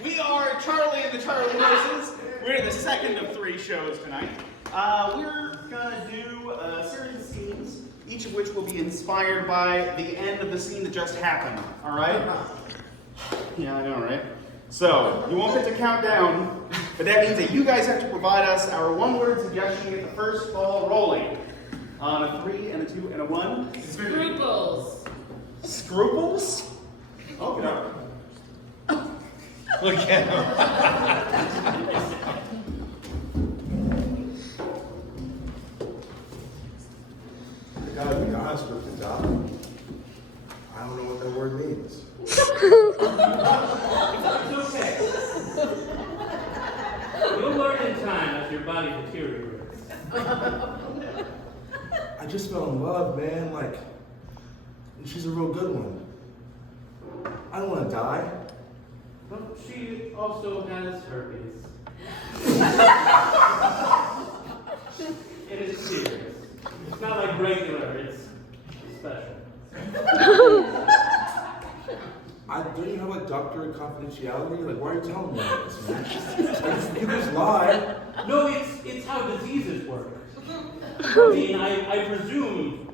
We are Charlie and the Charleyhorses. We're in the second of 3 shows tonight. We're gonna do a series of scenes, each of which will be inspired by the end of the scene that just happened. All right? Yeah, I know, right? So, you won't get to count down, but that means that you guys have to provide us our one-word suggestion to get the first ball rolling. On a 3 and a 2 and a 1. Scruples. Scruples? Oh, get up. Look at him. I gotta be honest with you, Doc. I don't know what that word means. It's okay. You'll learn in time as your body deteriorates. I just fell in love, man. Like, and she's a real good one. I don't want to die. But she also has herpes. It is serious. It's not like regular, it's special. Don't you have like doctor confidentiality? Like, why are you telling me this, man? You just lie. No, it's how diseases work. I mean, I presume,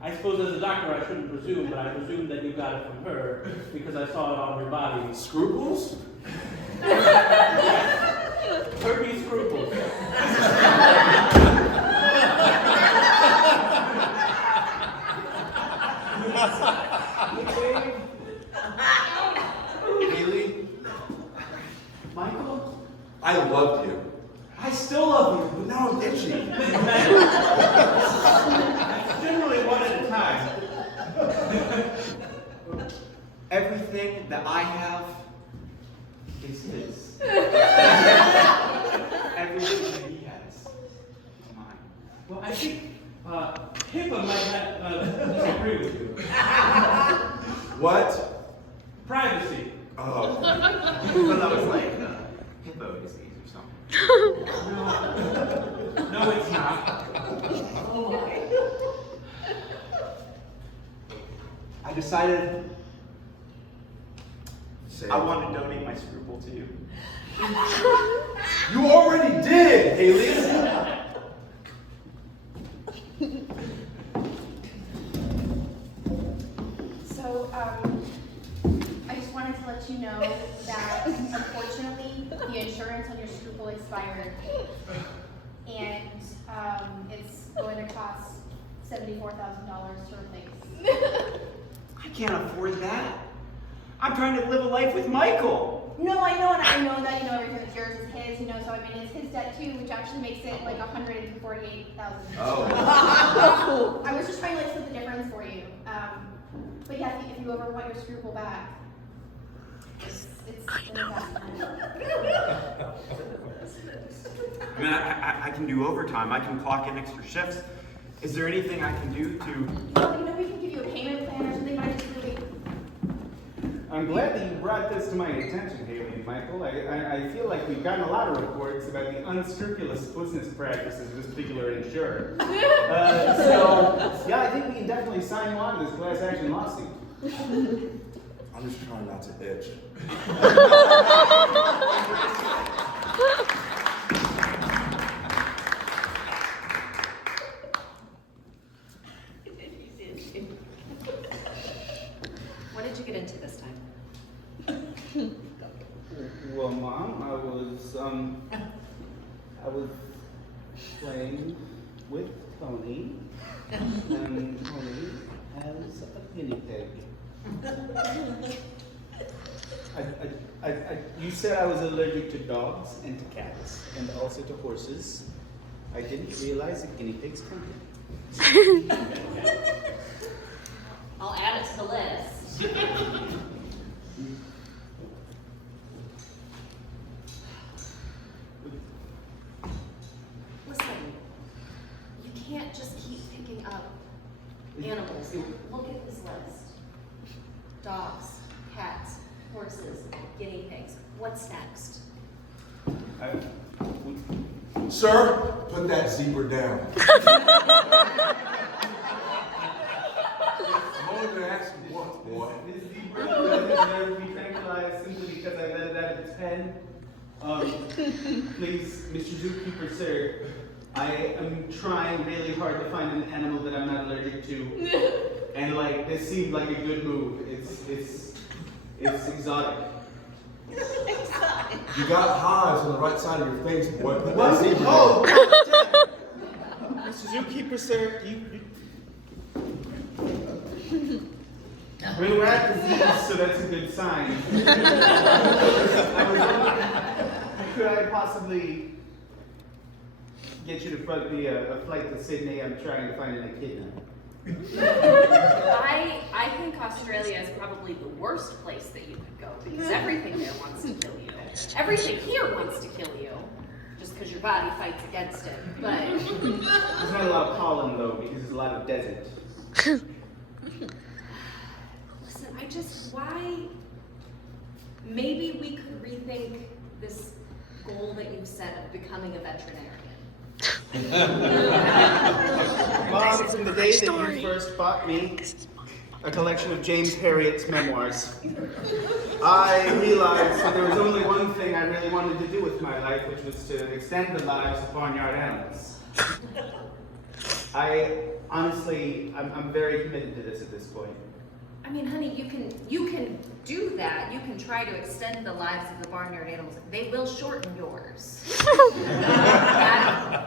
I suppose as a doctor I shouldn't presume, but I presume that you got it from her because I saw it on her body. Scruples? Herpes scruples. Haley? Michael? I loved you. I still love you. But now I'm itchy. It's generally one at a time. Everything that I have is his. Everything that he has is mine. Well, I think HIPAA might disagree with you. What? Privacy. Oh. But that was like hippo disease or something. No, it's not. Oh my. I decided Say I want to donate my scruple to you. You already did, Haley. So, I just wanted to let you know that unfortunately the insurance on your scruple expired. And it's going to cost $74,000 to replace. I can't afford that. I'm trying to live a life with Michael. No, I know, and I know that, everything that's yours is his, so I mean, it's his debt too, which actually makes it like $148,000. Oh. I was just trying to split the difference for you. But yeah, if you ever want your scruple back, it's an investment. I mean, I can do overtime. I can clock in extra shifts. Is there anything I can do to... Well, we can give you a payment plan or something, but I just really... I'm glad that you brought this to my attention, Haley and Michael. I feel like we've gotten a lot of reports about the unscrupulous business practices of this particular insurer. So, yeah, I think we can definitely sign you on to this class action lawsuit. I'm just trying not to itch. What did you get into this time? Well, Mom, I was playing with Tony, and Tony has a guinea pig. You said I was allergic to dogs and to cats, and also to horses. I didn't realize that guinea pigs counted. I'll add it to the list. Listen, you can't just keep picking up animals. Look at this list. Dogs, cats, horses, guinea pigs. What's next? Sir, put that zebra down. I'm only going to ask you once, boy. This zebra doesn't deserve to be tranquilized simply because I let it out of its pen. Please, Mr. Zookeeper, sir, I am trying really hard to find an animal that I'm not allergic to. And like, this seemed like a good move. It's exotic. You got hives on the right side of your face, boy. Put that What? seed in there. Oh, Mr. Zookeeper, sir, you I mean, we're at disease, so that's a good sign. Could I possibly get you to front me a flight to Sydney? I'm trying to find an echidna. I think Australia is probably the worst place that you could go because everything there wants to kill you. Everything here wants to kill you, just because your body fights against it. But There's not a lot of pollen though, because there's a lot of desert. listen, why? Maybe we could rethink this goal that you've set of becoming a veterinarian. Mom, from the day that you first bought me a collection of James Herriot's memoirs, I realized that there was only one thing I really wanted to do with my life, which was to extend the lives of barnyard animals. I'm very committed to this at this point. I mean, honey, you can do that. You can try to extend the lives of the barnyard animals. They will shorten yours. That-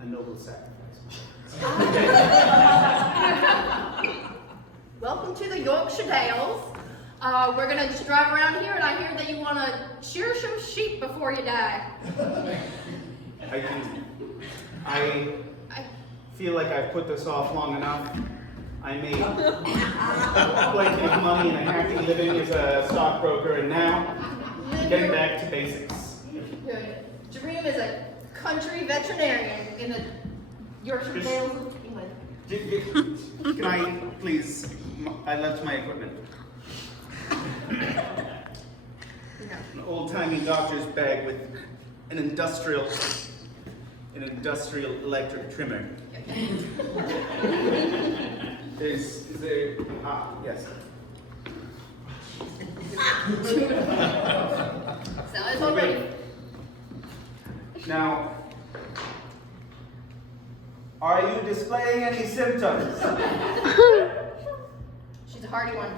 A noble sacrifice. Welcome to the Yorkshire Dales. We're gonna just drive around here, and I hear that you wanna shear some sheep before you die. I feel like I've put this off long enough. I made plenty of money and a happy living as a stockbroker, and now getting back to basics. Your dream is a country veterinarian in the Yorkshire Dales of England. Can I please? I left my equipment. An old-timey doctor's bag with an industrial electric trimmer. Is there? Yes. So it's already. Now, are you displaying any symptoms? She's a hardy one.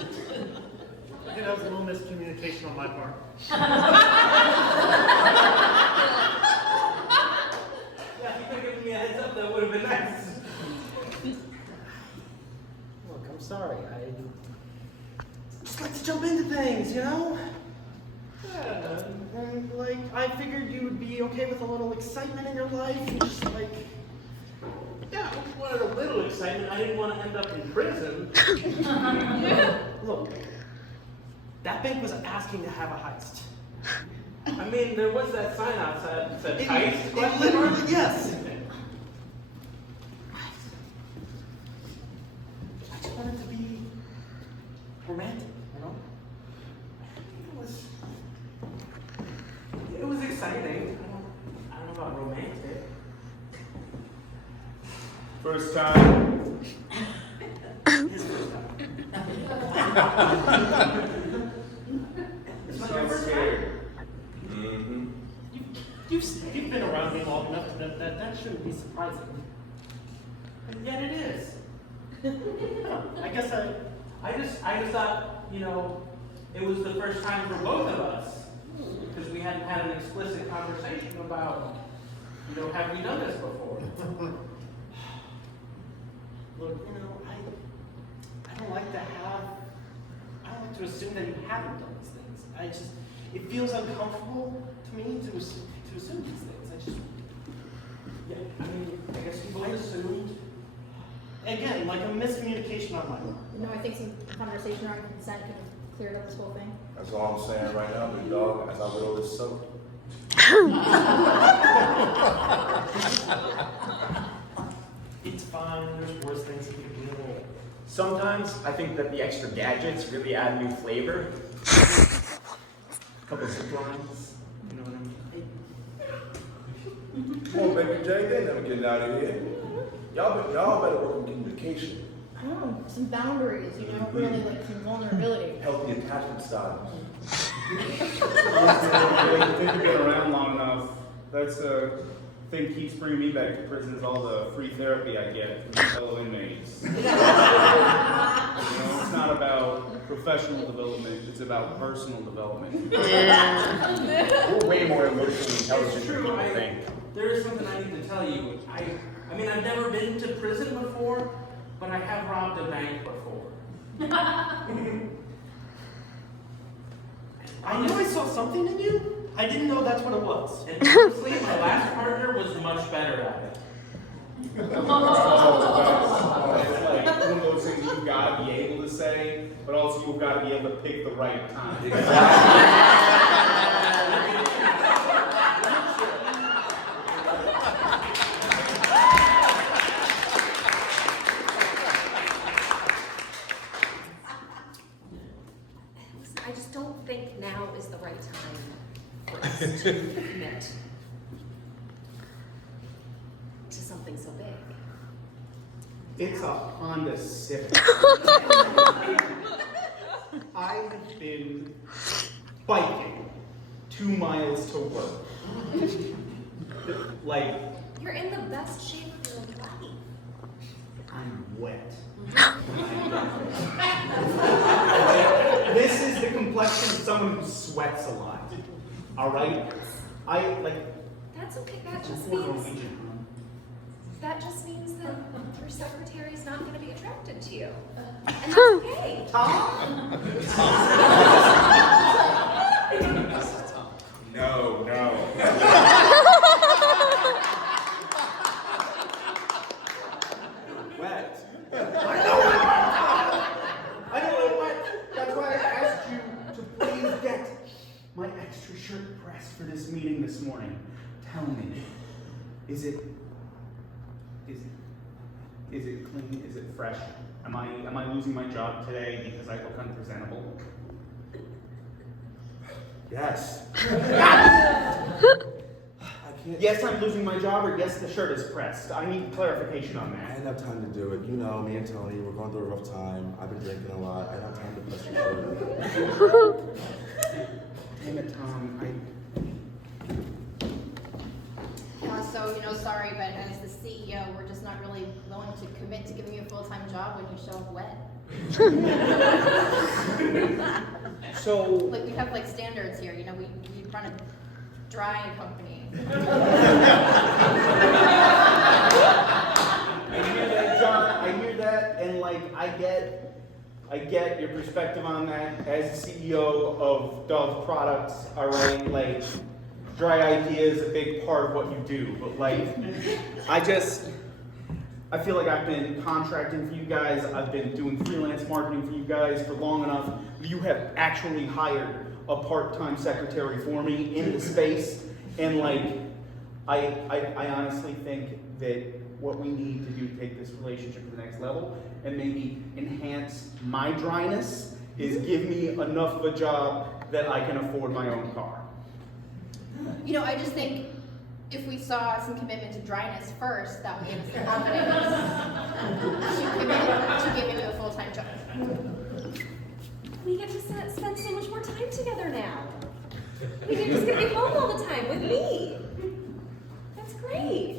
I think that was a little miscommunication on my part. Yeah, if you could have given me a heads up, that would have been nice. Look, I'm sorry. I just like to jump into things, you know? Yeah, and like, I figured you would be okay with a little excitement in your life, and just like, Yeah, I wanted a little excitement. I didn't want to end up in prison. look, that bank was asking to have a heist. I mean, there was that sign outside that said It heist. literally, yes. I just wanted to be romantic, you know? It was exciting. I don't know about romantic. First time. His first time. It's not your first time. You've been around me long enough that shouldn't be surprising. And yet it is. I guess I just thought, you know, it was the first time for both of us. Because we hadn't had an explicit conversation about, you know, have we done this before? Look, you know, I don't like to assume that you haven't done these things. It feels uncomfortable to me to assume these things. Yeah, I mean, I guess you both assumed. Again, like a miscommunication on my part. No, I think some conversation around consent could have cleared up this whole thing. That's all I'm saying right now, big dog, as I whittle this soap. It's fine, there's worse things that we can do. Sometimes I think that the extra gadgets really add new flavor. A couple of zip lines, you know what I mean? Come on, baby J, they never getting out of here. Y'all better work on communication. I don't know, some boundaries, you know, really like some vulnerability. Healthy attachment styles. I think you've been around long enough. That's a thing keeps bringing me back to prison is all the free therapy I get from fellow inmates. You know, it's not about professional development, it's about personal development. We're way more emotionally It's intelligent than true. people think. There is something I need to tell you. I mean, I've never been to prison before, but I have robbed a bank before. I knew I saw something in you. I didn't know that's what it was. And honestly, my last partner was much better at it. It's like one of those things you've got to be able to say, but also you've got to be able to pick the right time. I just don't think now is the right time for us to commit to something so big. It's a Honda Civic. I have been biking 2 miles to work. Like, You're in the best shape of your life. I'm wet. This is the complexion of someone who sweats a lot. All right? That's okay. That just We're means Norwegian, that your secretary is not going to be attracted to you, and that's okay. No. Wet. I know I'm wet. That's why I asked you to please get my extra shirt pressed for this meeting this morning. Tell me, is it clean? Is it fresh? Am I losing my job today because I look unpresentable? Yes. Yes, I'm losing my job, or yes, the shirt is pressed. I need clarification on I that. didn't have time to do it. You know, me and Tony, we're going through a rough time. I've been drinking a lot. I don't have time to press your shirt. Damn it, Tom. So, you know, sorry, but as the CEO, we're just not really willing to commit to giving you a full-time job when you show up wet. So, Like, we have like standards here, you know, we run a drying company. I hear that, John. I hear that, and like I get your perspective on that as CEO of Dove Products. All right, like dry idea is a big part of what you do, but like I feel like I've been contracting for you guys. I've been doing freelance marketing for you guys for long enough. You have actually hired a part-time secretary for me in the space, and like I honestly think that what we need to do to take this relationship to the next level and maybe enhance my dryness is give me enough of a job that I can afford my own car. You know, I just think if we saw some commitment to dryness first, that would give us the confidence to commit to giving you a full-time job. We get to spend so much more time together now. You're just going to be home all the time with me. That's great.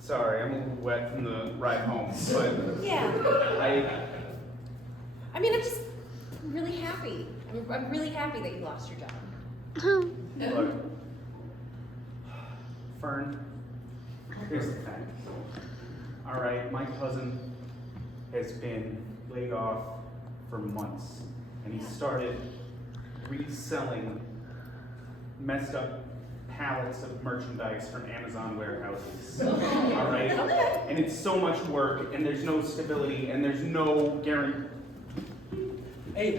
Sorry, I'm a little wet from the ride home, but Yeah. I I'm really happy. I'm really happy that you lost your job. look, Fern, here's the thing. All right, my cousin has been laid off for months, and he started reselling messed up pallets of merchandise from Amazon warehouses. All right, and it's so much work, and there's no stability, and there's no guarantee. Hey,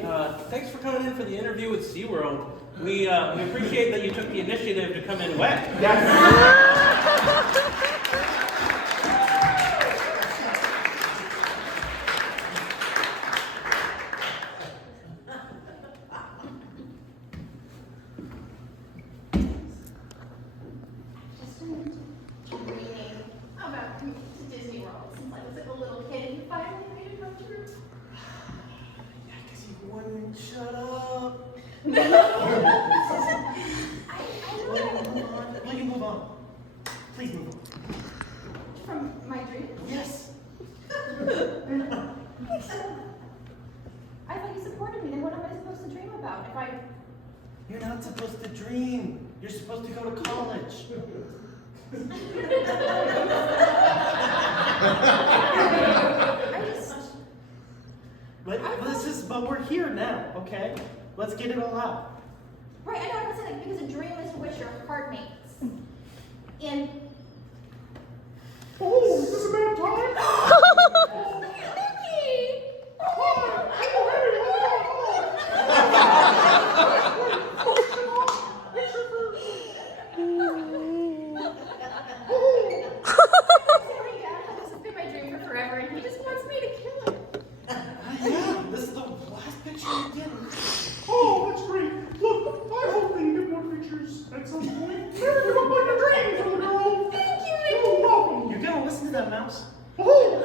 thanks for coming in for the interview with SeaWorld. We appreciate that you took the initiative to come in wet. Yes. on, shut up. I Will know. you move on? Please move on. From my dream? Yes. I thought you supported me, then what am I supposed to dream about? If I... You're not supposed to dream. You're supposed to go to college. But we're here now, okay? Let's get it all out. Right, I know what I'm saying, like, because a dream is to wish your heart mates. And... Oh, is this a bad time? Mickey! Sorry, Dad, this has been my dream for forever, and he just wants me to kill him. Yeah, this is the last picture you get. Oh, that's great. Look, I hope that you get more pictures at some point. Never give up on your dreams, little girl. Thank you, Mickey! You're welcome. You're gonna listen to that mouse? Oh!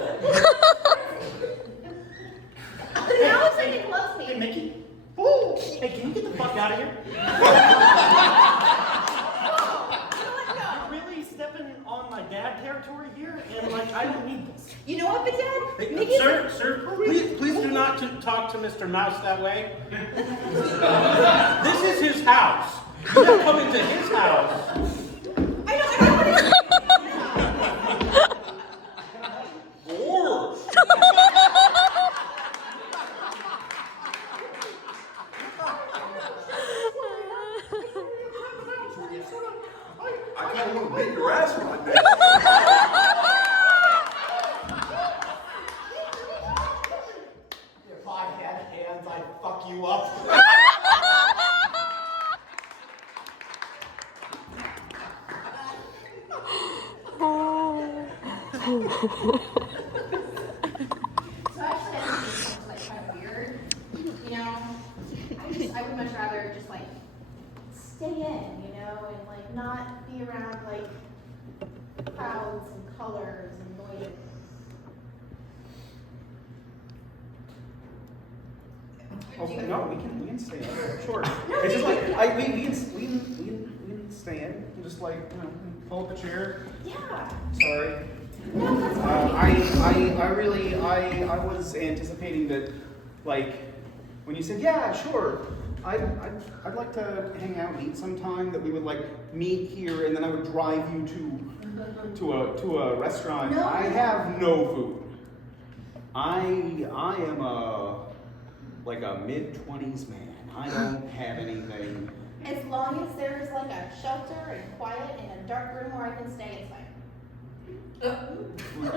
Now it's like it loves me. Hey, Mickey. Oh! Hey, can you get the fuck out of here? You're really stepping on my dad territory here, and like, I don't need this. You know what, Big Dad? Hey, Mickey's... sir, please do not talk to Mr. Mouse that way. This is his house. You don't come into his house. I know what it is. I kind of want to beat your ass right now. If I had hands, I'd fuck you up. So actually, I think this is like kind of weird. You know, I would much rather just like stay in, you know, and like not be around like crowds and colors and noises. Oh, no, we can stay in. Sure. It's just like, we can stay in. Just like, you know, pull up a chair. Yeah. Sorry. No, that's fine. I was anticipating that, like, when you said, yeah, sure, I'd like to hang out and eat sometime, that we would like meet here and then I would drive you to a restaurant. No. I have no food. I am like a mid-20s man. I don't have anything. As long as there's like a shelter and quiet and a dark room where I can stay, it's fine.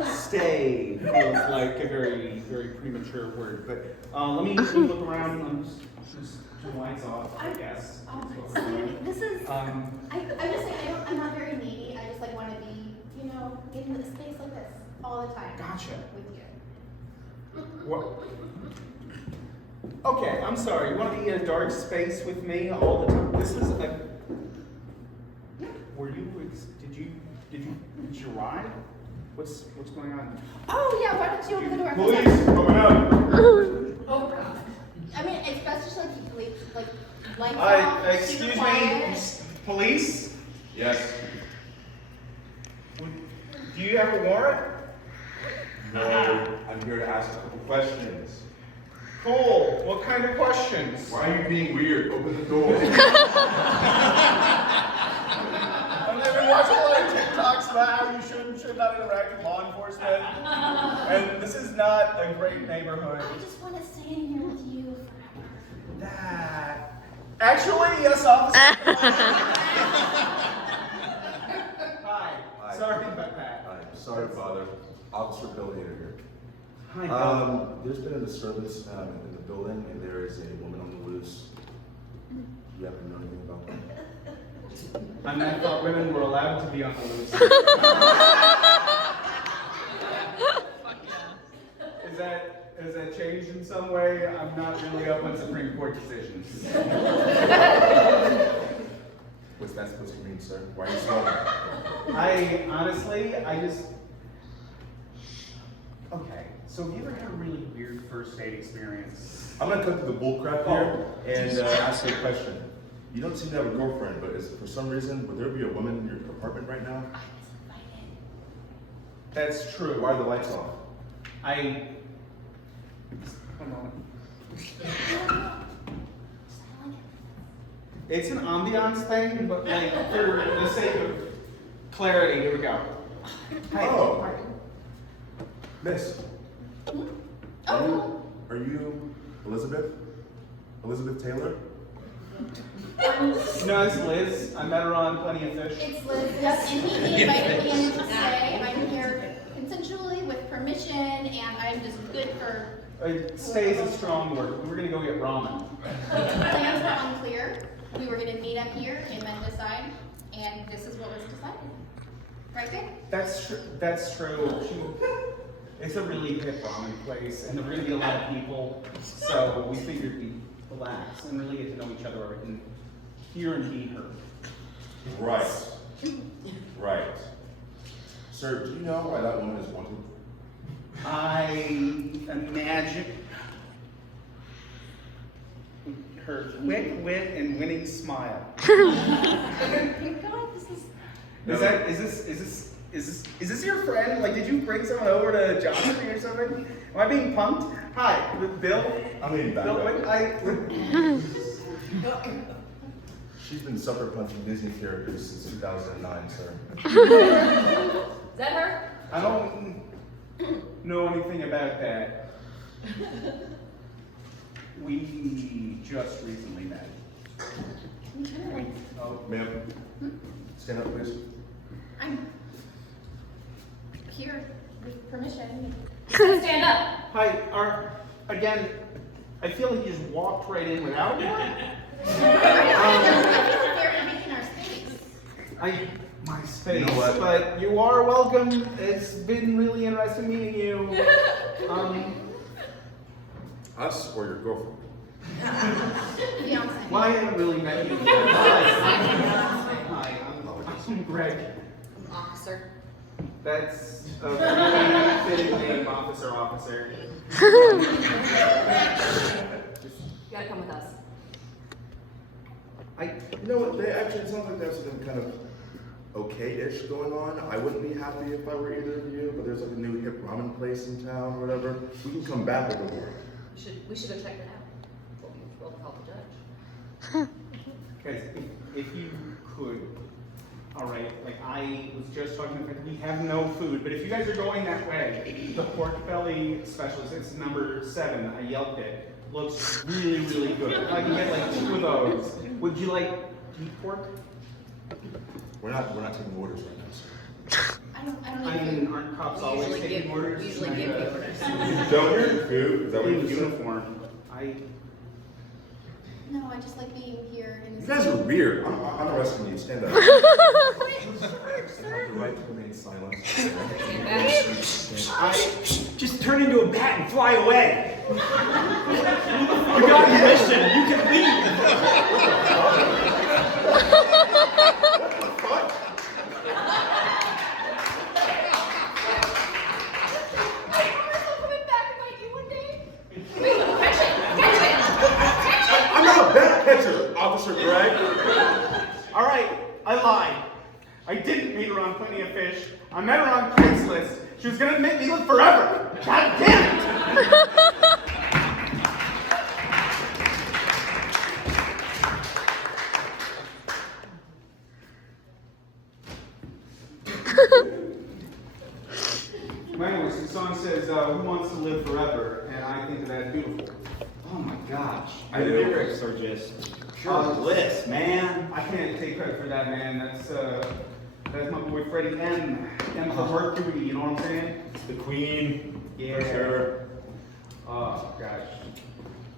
Stay feels like a very, very premature word, but let me look around and just turn the lights off, I guess. This is, Um, I just say I'm not very needy. I just like want to be, you know, in a space like this all the time. Gotcha. With you. What? Okay, I'm sorry. You want to be in a dark space with me all the time? This is a. Were you? Did you ride? What's going on? Oh yeah, why don't you open the door? Police, coming up. Oh God. I mean, it's best just like you leave, like lights off. Excuse super me, quiet. police? Yes. Do you have a warrant? No, I'm here to ask a couple questions. Cool. What kind of questions? Why are you being weird? Open the door. I've been watching a lot of TikToks about how you should not interact with law enforcement. And this is not a great neighborhood. I just want to stay in here with you forever. That. Actually, yes, officer. Hi. Hi. Sorry about that. Hi, sorry to bother. Officer Bill Hader here. Hi, Bill. There's been a disturbance in the building, and there is a woman on the loose. Do you happen to know anything about that? I mean, I thought women were allowed to be on the loose. Has that changed in some way? I'm not really up on Supreme Court decisions. What's that supposed to mean, sir? Why are you smiling? I honestly, okay. So have you ever had a really weird first date experience? I'm gonna cut through the bullcrap here and ask you a question. You don't seem to have a girlfriend, but for some reason, would there be a woman in your apartment right now? I was invited. That's true. Why are the lights off? Hold on. It's an ambiance thing, but like for the sake of clarity, here we go. Hi. Oh. Hi. Miss, Oh, are you Elizabeth? Elizabeth Taylor? No, it's Liz. I met her on Plenty of Fish. it's Liz, yes, and he invited me in to stay. I'm here consensually with permission, and I'm just good for, Stay's a strong word. We're gonna go get ramen. plans were unclear. We were gonna meet up here in Mendocide, and this is what was decided. Right, Vic? That's true. That's true. It's a really hip ramen place, and there were gonna be a lot of people, so we figured we'd relax and really get to know each other and hear and be heard. Right. Right. Sir, do you know why that woman is wanted? I imagine her quick wit and winning smile. Is this your friend? Like, did you bring someone over to Johnson or something? Am I being punked? Hi, Bill. I mean, Bill, she's been sucker punching Disney characters since 2009, sir. Is that her? I don't know anything about that. We just recently met. Oh, ma'am. Stand up, please. I'm here with permission. Stand up. Hi, again, I feel like you just walked right in without me. I feel like they're invading our space. My space, You know what? but you are welcome. It's been really interesting meeting you. Us or your girlfriend? Fiance. Well, I haven't really met you. Hi, I'm Greg. Officer. That's a really fitting name, officer. You gotta come with us. You know what? They actually sounds like they have something kind of okay-ish going on. I wouldn't be happy if I were either of you, but there's like a new hip ramen place in town or whatever. We can come back with the word. We should go check it out. We'll call the judge. Guys, if you could, all right, like I was just talking about, we have no food, but if you guys are going that way, the pork belly specialist, it's number 7, I yelped it, looks really, really good. If I can get like 2 of those, would you like beef pork? We're not taking orders right now, sir. I don't I even. mean, aren't cops always taking orders? Usually give the orders. You don't eat food? Is that what In you're doing? uniform. No, I just like being here in You this. guys are weird. I'm arresting you. Stand up. You have the right to remain silent. Just turn into a bat and fly away. You got your mission. You can leave. I'm not a bat catcher, Officer Greg. All right, I lied. I didn't meet her on Plenty of Fish. I met her on Craigslist. She was gonna make me live forever. God damn it! Anyways, the song says, "Who wants to live forever?" And I think that's beautiful. Oh my gosh. I The do. lyrics are just pure bliss, man. I can't take credit for that, man. That's my boy Freddie M. M for Mercury, you know what I'm saying? It's the Queen. Yeah. For sure. Oh gosh.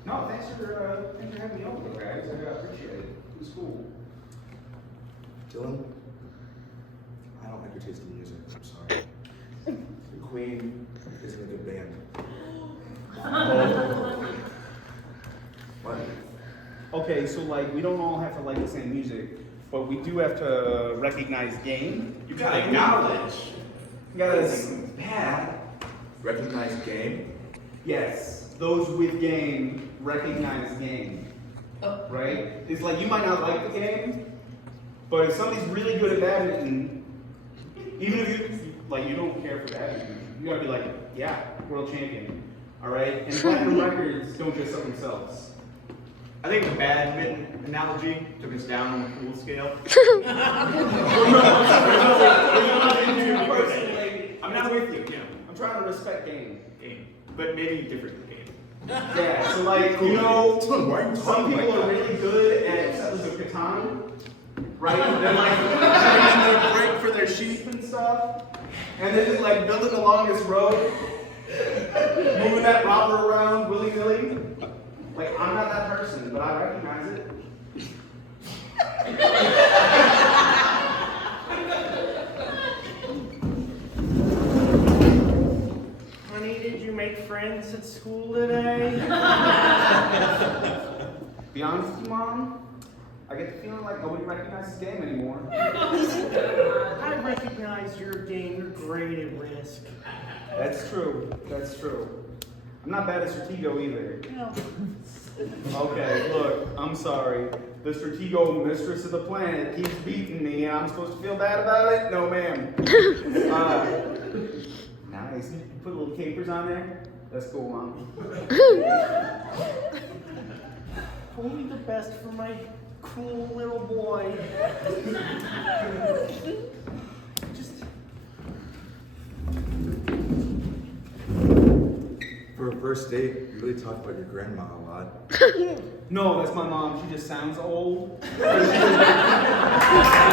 No, thanks for having me over, guys. I appreciate it. It was cool. Dylan, I don't like your taste in music. I'm sorry. The Queen isn't a good band. What? Okay, so like we don't all have to like the same music, but we do have to recognize game. You gotta acknowledge. You gotta. Bad. recognize game? Yes, those with game recognize game. Right? It's like you might not like the game, but if somebody's really good at badminton, even if you don't care for badminton, you gotta be like, yeah, world champion. Alright? And platinum records don't just sell themselves. I think the badminton analogy took us down on the cool scale. Personally, I'm not with you, you know, I'm trying to respect game. game, but maybe different game. Yeah, so like, you know, Why are you some talking people like are that? really good at Settlers of Catan, right? They're like taking a break for their sheep and stuff, and they're just like building the longest road, moving that robber around willy-nilly. Like, I'm not that person, but I recognize it. Honey, did you make friends at school today? Be honest with you, Mom, I get the feeling like nobody recognizes game anymore. I recognize your game. You're great at Risk. That's true. That's true. I'm not bad at Stratego either. Okay, look, I'm sorry. The Stratego mistress of the planet keeps beating me, and I'm supposed to feel bad about it? No, ma'am. Nice. You put little capers on there? That's cool, Mom. Only the best for my cool little boy. For a first date, you really talk about your grandma a lot. No, that's my mom. She just sounds old.